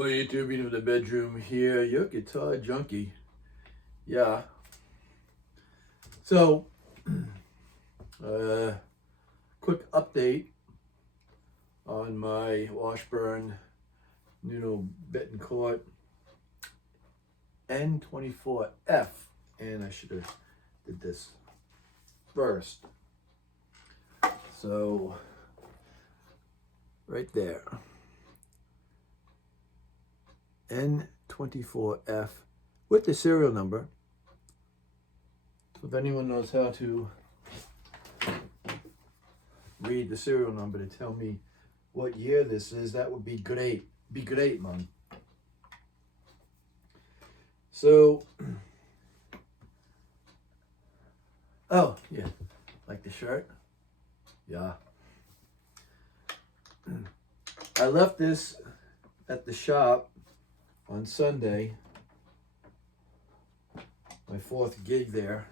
Hello YouTube, in the bedroom here, your guitar junkie. Yeah. So, quick update on my Washburn NUNO Bettencourt N24F, and I should have did this first. So, right there. N24F with the serial number. So if anyone knows how to read the serial number to tell me what year this is, that would be great. Be great, man. So, oh yeah, like the shirt? Yeah. I left this at the shop on Sunday, my fourth gig there.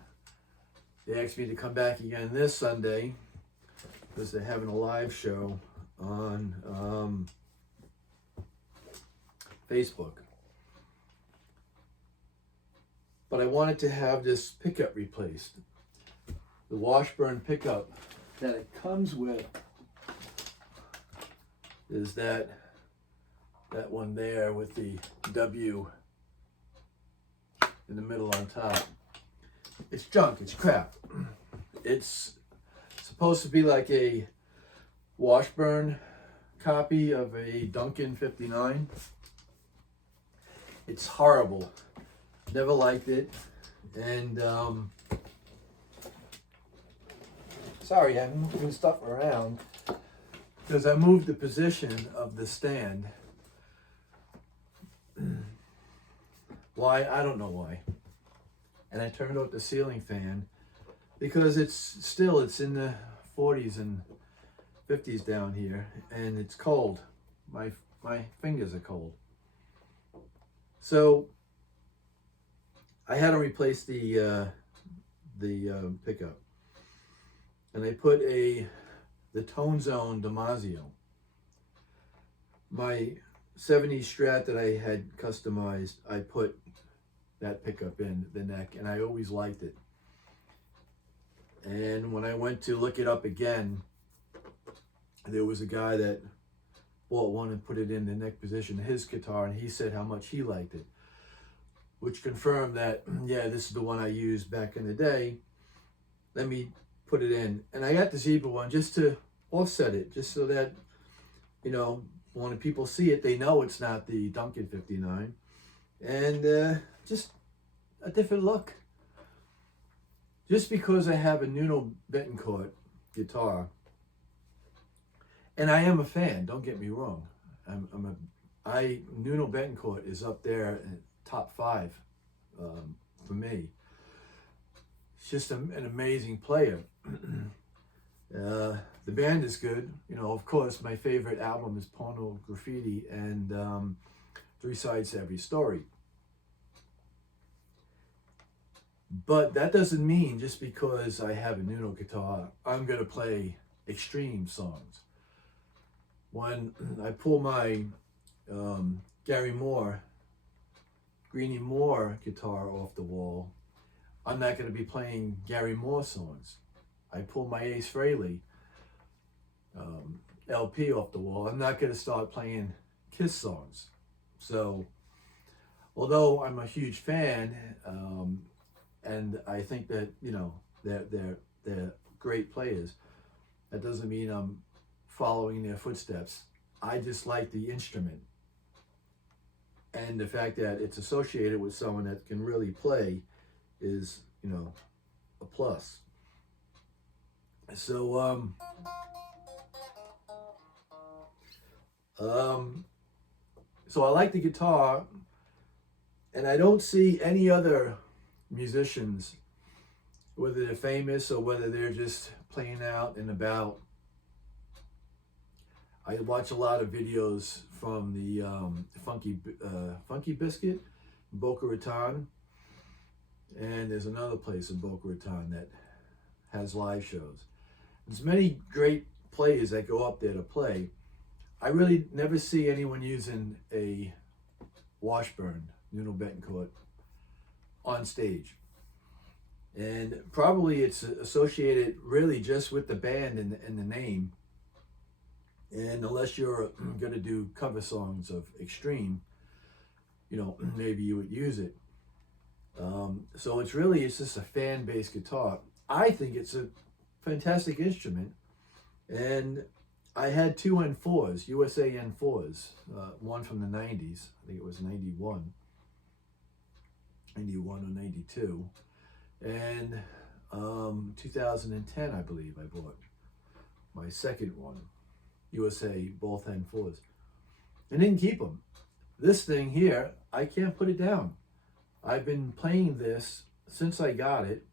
They asked me to come back again this Sunday because they're having a live show on Facebook. But I wanted to have this pickup replaced. The Washburn pickup that it comes with is that one there with the W in the middle on top. It's junk, it's crap. It's supposed to be like a Washburn copy of a Duncan 59. It's horrible. Never liked it. And sorry, I'm moving stuff around because I moved the position of the stand. Why? I don't know why. And I turned out the ceiling fan because it's in the 40s and 50s down here, and it's cold. My fingers are cold. So I had to replace the pickup, and I put the Tone Zone Damasio. My 70s Strat that I had customized, I put that pickup in the neck, and I always liked it. And when I went to look it up again, there was a guy that bought one and put it in the neck position of his guitar, and he said how much he liked it, which confirmed that, yeah, this is the one I used back in the day. Let me put it in. And I got the zebra one just to offset it, just so that, you know, when people see it, they know it's not the Duncan 59. And just a different look. Just because I have a NUNO Bettencourt guitar, and I am a fan, don't get me wrong. NUNO Bettencourt is up there in top 5 for me. It's just an amazing player. The band is good. You know, of course, my favorite album is Porno Graffiti and 3 Sides to Every Story. But that doesn't mean just because I have a NUNO guitar, I'm going to play extreme songs. When I pull my Gary Moore, Greenie Moore guitar off the wall, I'm not going to be playing Gary Moore songs. I pull my Ace Frehley LP off the wall, I'm not going to start playing Kiss songs. So, although I'm a huge fan, and I think that, you know, they're great players, that doesn't mean I'm following their footsteps. I just like the instrument, and the fact that it's associated with someone that can really play is, you know, a plus. So so I like the guitar, and I don't see any other musicians, whether they're famous or whether they're just playing out and about. I watch a lot of videos from the Funky Biscuit in Boca Raton, and there's another place in Boca Raton that has live shows. There's many great players that go up there to play. I really never see anyone using a Washburn NUNO Bettencourt on stage. And probably it's associated really just with the band and the name. And unless you're going to do cover songs of Extreme, you know, maybe you would use it. So it's just a fan-based guitar. I think it's a fantastic instrument. And I had two N4s, USA N4s, one from the 90s. I think it was 91 or 92. And 2010, I believe, I bought my second one, USA, both N4s. I didn't keep them. This thing here, I can't put it down. I've been playing this since I got it,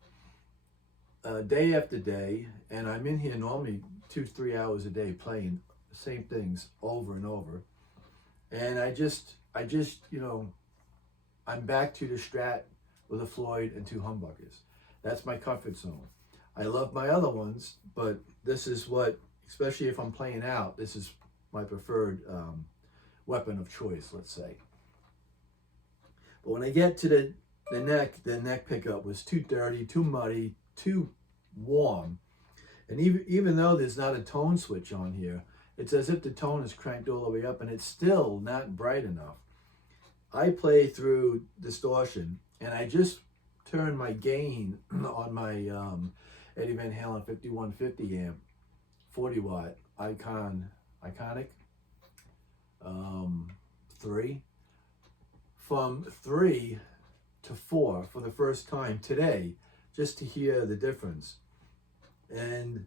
day after day, and I'm in here normally 2-3 hours a day playing the same things over and over. And I just, you know, I'm back to the Strat with a Floyd and two humbuckers. That's my comfort zone. I love my other ones, but this is what, especially if I'm playing out, this is my preferred weapon of choice, let's say. But when I get to the neck pickup was too dirty, too muddy, too warm. And even though there's not a tone switch on here, it's as if the tone is cranked all the way up and it's still not bright enough. I play through distortion and I just turn my gain on my Eddie Van Halen 5150 amp, 40 watt Iconic 3, from 3 to 4 for the first time today, just to hear the difference. And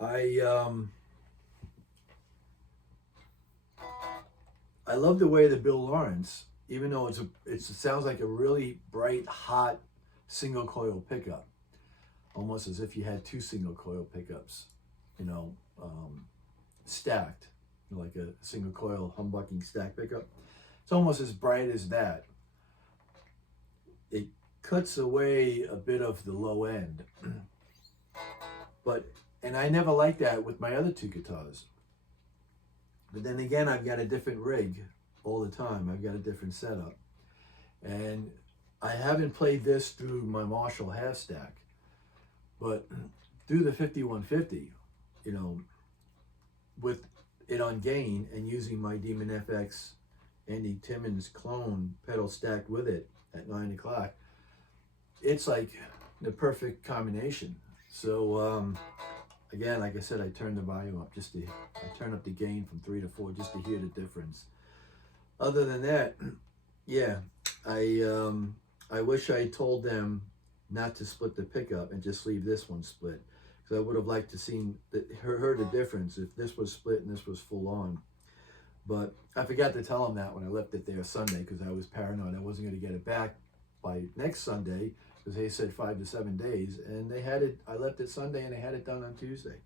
I love the way that Bill Lawrence, even though it sounds like a really bright, hot single coil pickup, almost as if you had two single coil pickups, you know, stacked, like a single coil humbucking stack pickup. It's almost as bright as that. It cuts away a bit of the low end, and I never liked that with my other two guitars. But then again, I've got a different rig all the time. I've got a different setup. And I haven't played this through my Marshall half stack, but through the 5150, you know, with it on gain and using my Demon FX Andy Timmons clone pedal stacked with it at 9 o'clock, it's like the perfect combination. So again, like I said, I turned the volume up I turn up the gain from 3 to 4 just to hear the difference. Other than that, yeah, I wish I told them not to split the pickup and just leave this one split, because I would have liked to heard the difference if this was split and this was full on. But I forgot to tell them that when I left it there Sunday, because I was paranoid I wasn't going to get it back by next Sunday, because they said 5 to 7 days, and they had it. I left it Sunday and they had it done on Tuesday.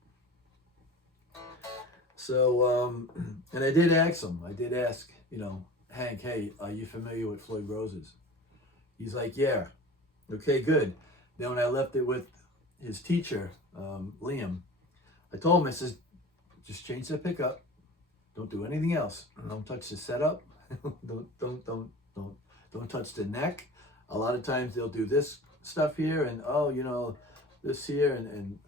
So and I did ask him. I did ask, you know, Hank, hey, are you familiar with Floyd Roses? He's like, yeah. Okay, good. Then when I left it with his teacher, Liam, I told him, I says, just change the pickup. Don't do anything else. Don't touch the setup. don't touch the neck. A lot of times they'll do this stuff here and, oh, you know, this here, and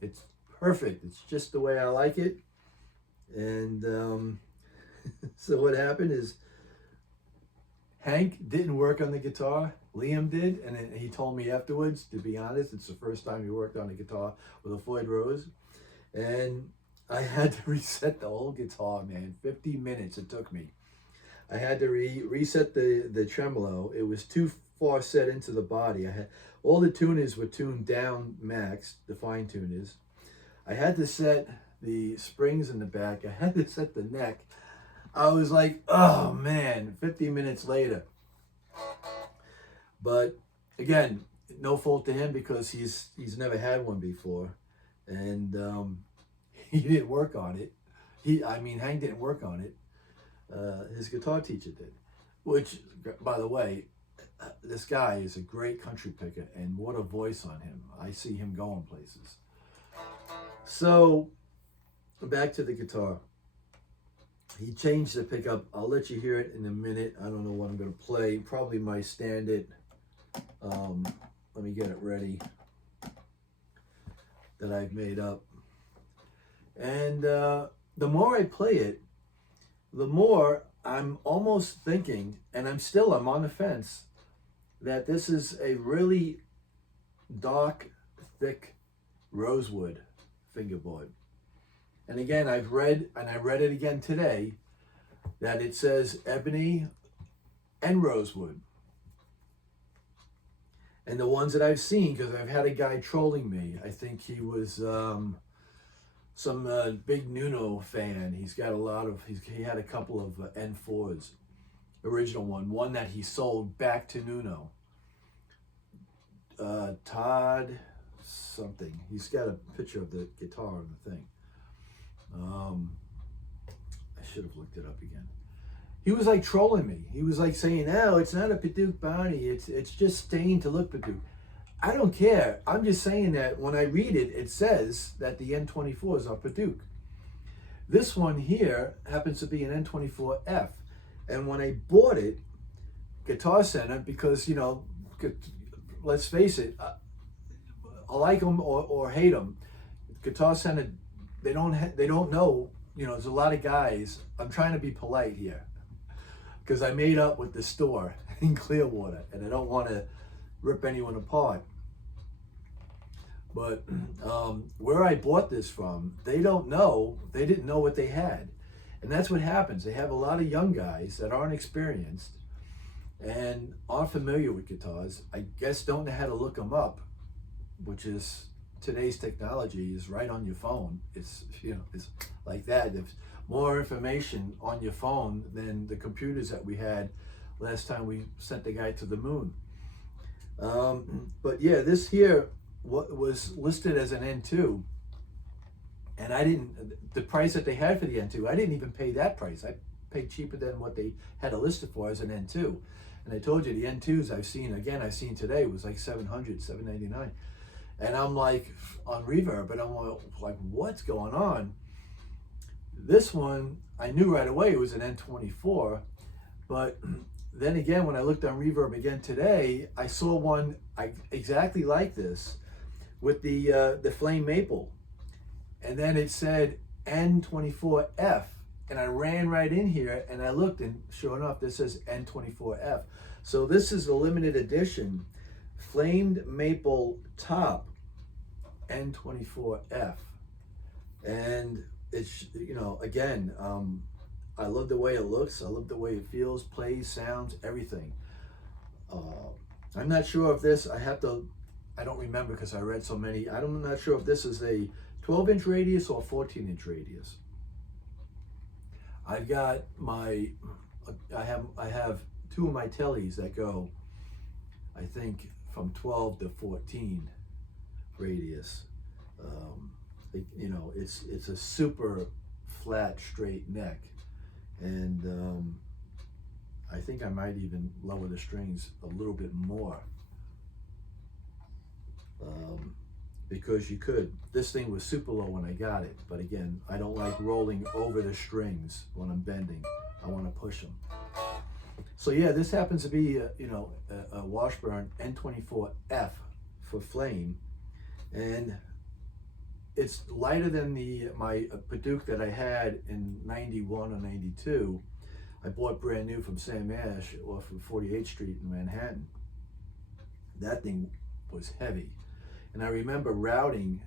it's perfect. It's just the way I like it. And so what happened is Hank didn't work on the guitar. Liam did, and he told me afterwards, to be honest, it's the first time he worked on a guitar with a Floyd Rose. And I had to reset the whole guitar, man. 50 minutes it took me. I had to reset the tremolo. It was too far set into the body. I had all the tuners were tuned down max, the fine tuners. I had to set the springs in the back. I had to set the neck. I was like, oh man, 50 minutes later. But again, no fault to him, because he's never had one before, and he didn't work on it. Hank didn't work on it. His guitar teacher did, which, by the way, this guy is a great country picker, and what a voice on him. I see him going places. So back to the guitar. He changed the pickup. I'll let you hear it in a minute. I don't know what I'm going to play. Probably my standard. Let me get it ready that I've made up. And the more I play it, the more I'm almost thinking, and I'm on the fence, that this is a really dark, thick rosewood fingerboard. And again, I read it again today, that it says ebony and rosewood. And the ones that I've seen, because I've had a guy trolling me, I think he was some big Nuno fan. He's got a lot of, he had a couple of N4s, original one that he sold back to Nuno. Todd something. He's got a picture of the guitar on the thing. I should have looked it up again. He was like trolling me. He was like saying, "No, it's not a Padauk bounty. It's just stained to look Padauk." I don't care. I'm just saying that when I read it, it says that the N24s are Padauk. This one here happens to be an N24F. And when I bought it, Guitar Center, because, you know, let's face it, I like them or hate them. Guitar Center, they don't know, you know, there's a lot of guys. I'm trying to be polite here because I made up with the store in Clearwater and I don't want to rip anyone apart. But where I bought this from, they didn't know what they had. And that's what happens. They have a lot of young guys that aren't experienced and aren't familiar with guitars. I guess don't know how to look them up, which is today's technology is right on your phone. It's, you know, it's like that. There's more information on your phone than the computers that we had last time we sent the guy to the moon. But yeah, this here was listed as an N2, and the price that they had for the N2, I didn't even pay that price. I paid cheaper than what they had it listed for as an N2. And I told you the N2s I've seen today was like $700, $799. And I'm like on Reverb, and I'm like, what's going on? This one, I knew right away it was an N24, but then again, when I looked on Reverb again today, I saw one exactly like this with the flame maple. And then it said N24F. And I ran right in here and I looked, and sure enough, this says N24F. So this is the limited edition flamed maple top N24F. And it's, you know, again, I love the way it looks. I love the way it feels, plays, sounds, everything. I'm not sure if this, I don't remember because I read so many. I'm not sure if this is a 12-inch radius or 14-inch radius. I've got I have two of my tellies that go, I think, from 12 to 14 radius. You know, it's a super flat, straight neck. And I think I might even lower the strings a little bit more. Because you could. This thing was super low when I got it, but again, I don't like rolling over the strings when I'm bending. I want to push them. So yeah, this happens to be a Washburn N24F for flame, and it's lighter than my Padauk that I had in 91 or 92. I bought brand new from Sam Ash off of 48th Street in Manhattan. That thing was heavy. And I remember routing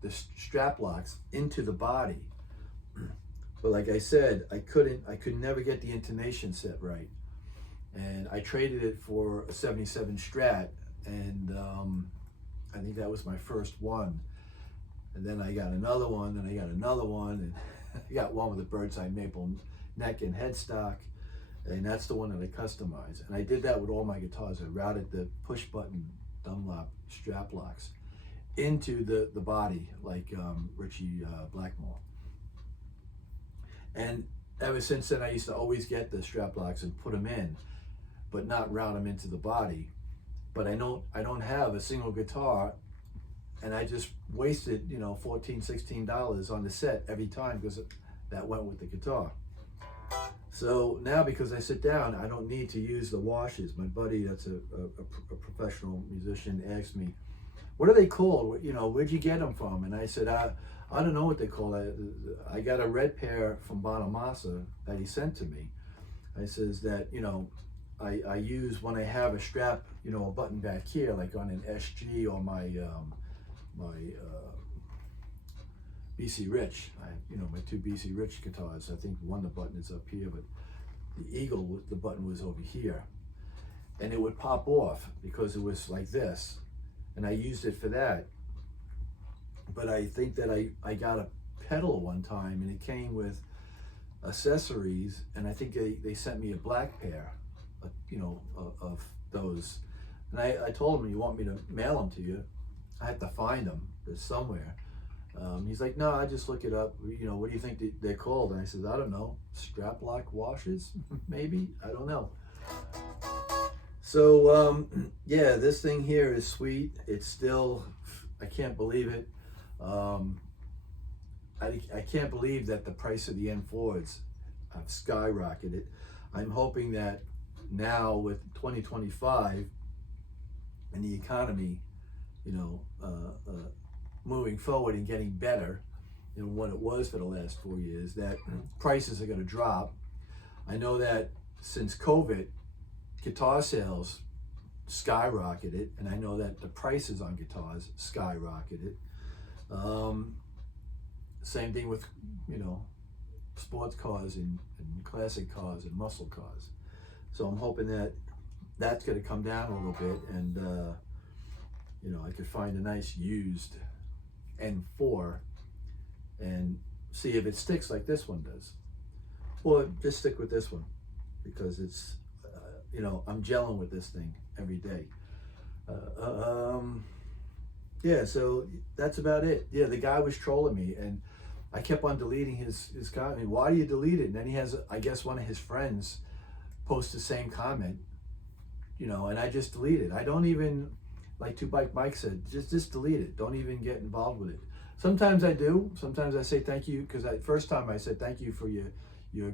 the strap locks into the body. But like I said, I could never get the intonation set right. And I traded it for a 77 Strat, and I think that was my first one. And then I got another one, and I got another one, and I got one with a bird's eye maple neck and headstock, and that's the one that I customized. And I did that with all my guitars. I routed the push button Dunlop strap locks into the body, like Richie Blackmore. And ever since then, I used to always get the strap locks and put them in, but not route them into the body. But I don't have a single guitar, and I just wasted, $14, $16 on the set every time because that went with the guitar. So now, because I sit down, I don't need to use the washes. My buddy, that's a professional musician, asked me, what are they called? You know, where'd you get them from? And I said, I don't know what they call it. I got a red pair from Bonamassa that he sent to me. I says that, you know, I use when I have a strap, you know, a button back here, like on an SG or my BC Rich. You know, my two BC Rich guitars. I think one, the button is up here, but the Eagle, the button was over here. And it would pop off because it was like this. And I used it for that. But I think that I got a pedal one time and it came with accessories, and I think they sent me a black pair, you know, of those. And I told him, you want me to mail them to you? I have to find them. They're somewhere. He's like, no, I just look it up. You know, what do you think they're called? And I said, I don't know. Strap lock washes? Maybe? I don't know. So, yeah, this thing here is sweet. It's still, I can't believe it. I can't believe that the price of the N4s have skyrocketed. I'm hoping that now with 2025 and the economy, you know, moving forward and getting better than what it was for the last 4 years, that prices are going to drop. I know that since COVID, guitar sales skyrocketed, and I know that the prices on guitars skyrocketed. Same thing with, you know, sports cars and classic cars and muscle cars. So I'm hoping that that's going to come down a little bit, and you know, I could find a nice used N4 and see if it sticks like this one does. Or just stick with this one, because it's, you know, I'm gelling with this thing every day. Yeah, so that's about it. Yeah, the guy was trolling me, and I kept on deleting his comment. Why do you delete it? And then he has, I guess, one of his friends post the same comment, you know, and I just delete it. I don't even, like Two Bike Mike said, just delete it. Don't even get involved with it. Sometimes I do. Sometimes I say thank you, because first time I said thank you for your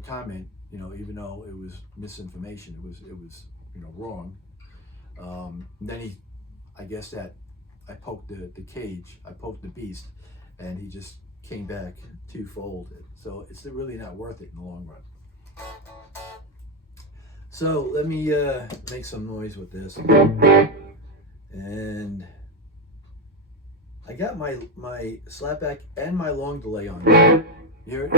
comment, you know, even though it was misinformation, it was you know, wrong. Then I guess that I poked the cage, I poked the beast, and he just came back twofold. So it's really not worth it in the long run. So let me make some noise with this. And I got my slapback and my long delay on. You hear it?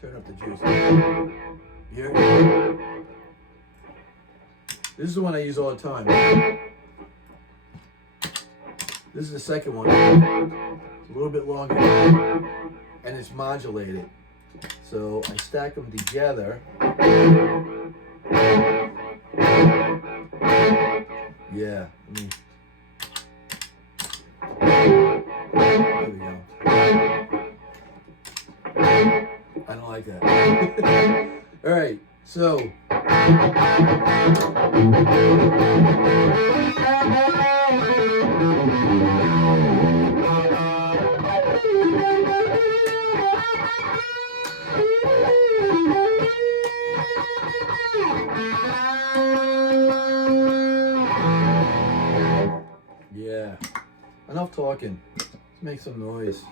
Turn up the juice. You hear it? This is the one I use all the time. This is the second one. It's a little bit longer, and it's modulated. So I stack them together. Yeah, there we go. I don't like that. All right, so. Yeah, enough talking. Let's make some noise.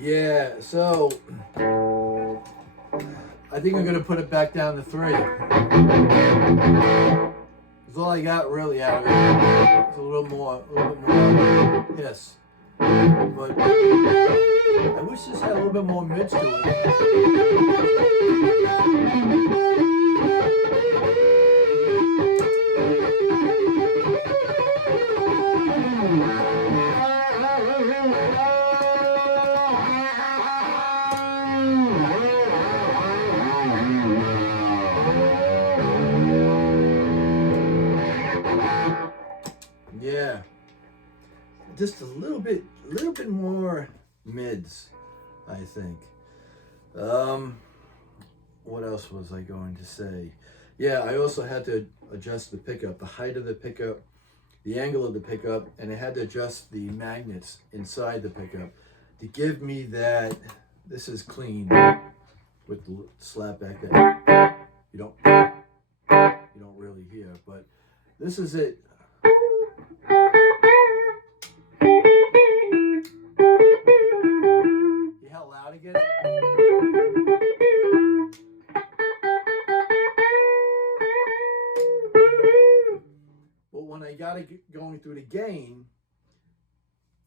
Yeah, so I think I'm gonna put it back down to 3. That's all I got really out of it. It's a little bit more hiss. But I wish this had a little bit more mids to it. Yeah, just a little bit more mids, I think. What else was I going to say? Yeah, I also had to adjust the pickup, the height of the pickup, the angle of the pickup, and I had to adjust the magnets inside the pickup to give me that. This is clean with the slap back that you don't really hear, but this is it. You how loud it gets? But when I got it going through the gain,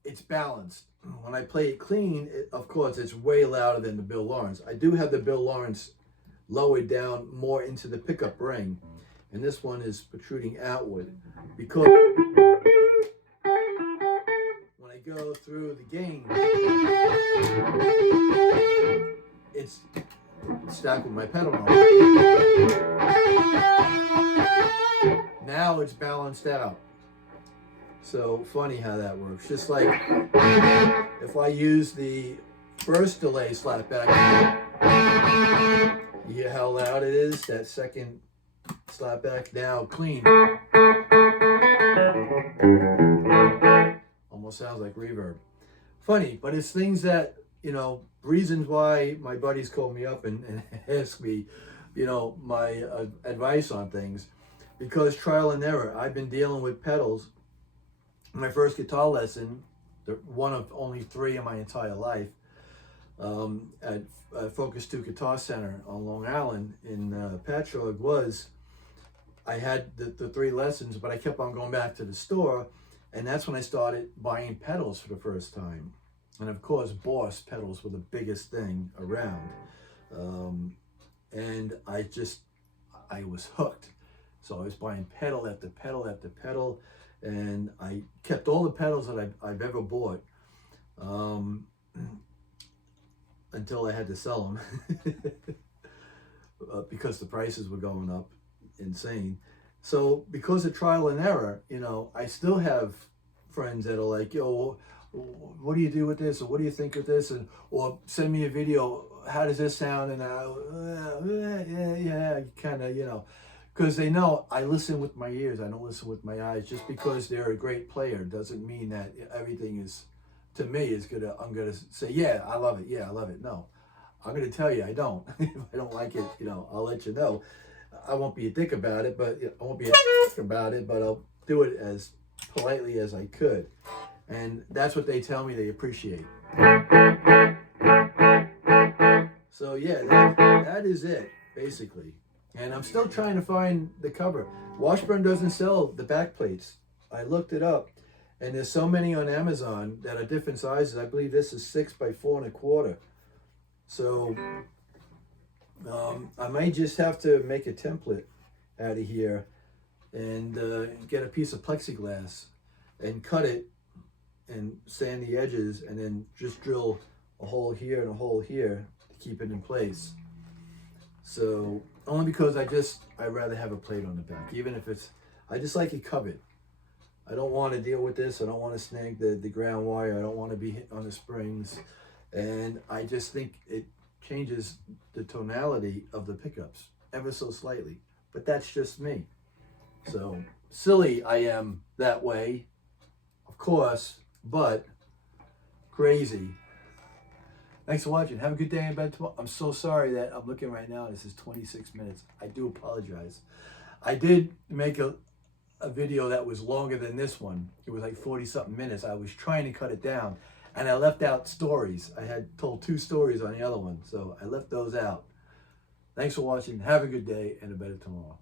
it's balanced. When I play it clean, of course, it's way louder than the Bill Lawrence. I do have the Bill Lawrence lowered down more into the pickup ring, and this one is protruding outward because when I go through the gain, it's stacked with my pedal on. Now it's balanced out. So funny how that works. Just like if I use the first delay slapback, you hear how loud it is? That second slapback, now clean. Almost sounds like reverb. Funny, but it's things that, you know, reasons why my buddies call me up and ask me, you know, my advice on things. Because trial and error. I've been dealing with pedals. My first guitar lesson, one of only 3 in my entire life, at Focus 2 Guitar Center on Long Island in Patchogue, was I had the 3 lessons, but I kept on going back to the store, and that's when I started buying pedals for the first time. And of course, Boss pedals were the biggest thing around. And I was hooked. So I was buying pedal after pedal after pedal, and I kept all the pedals that I've ever bought until I had to sell them because the prices were going up insane. So because of trial and error, you know, I still have friends that are like, yo, what do you do with this? Or what do you think of this? And or send me a video. How does this sound? And yeah, kind of, you know. Because they know I listen with my ears, I don't listen with my eyes. Just because they're a great player doesn't mean that everything is, to me, is gonna, I'm gonna say, yeah, I love it, yeah, I love it. No, I'm gonna tell you I don't. If I don't like it, you know, I'll let you know. I won't be a dick about it, but I won't be a dick about it, but I'll do it as politely as I could. And that's what they tell me they appreciate. So yeah, that that is it, basically. And I'm still trying to find the cover. Washburn doesn't sell the back plates. I looked it up, and there's so many on Amazon that are different sizes. I believe this is 6 by 4 1/4. So I might just have to make a template out of here and get a piece of plexiglass and cut it and sand the edges, and then just drill a hole here and a hole here to keep it in place. So only because I'd rather have a plate on the back, even if it's, I just like it covered. I don't want to deal with this. I don't want to snag the ground wire. I don't want to be hit on the springs. And I just think it changes the tonality of the pickups ever so slightly. But that's just me. So silly I am that way, of course, but crazy. Thanks for watching. Have a good day in bed tomorrow. I'm so sorry that I'm looking right now. This is 26 minutes. I do apologize. I did make a video that was longer than this one. It was like 40-something minutes. I was trying to cut it down, and I left out stories. I had told 2 stories on the other one, so I left those out. Thanks for watching. Have a good day and a better tomorrow.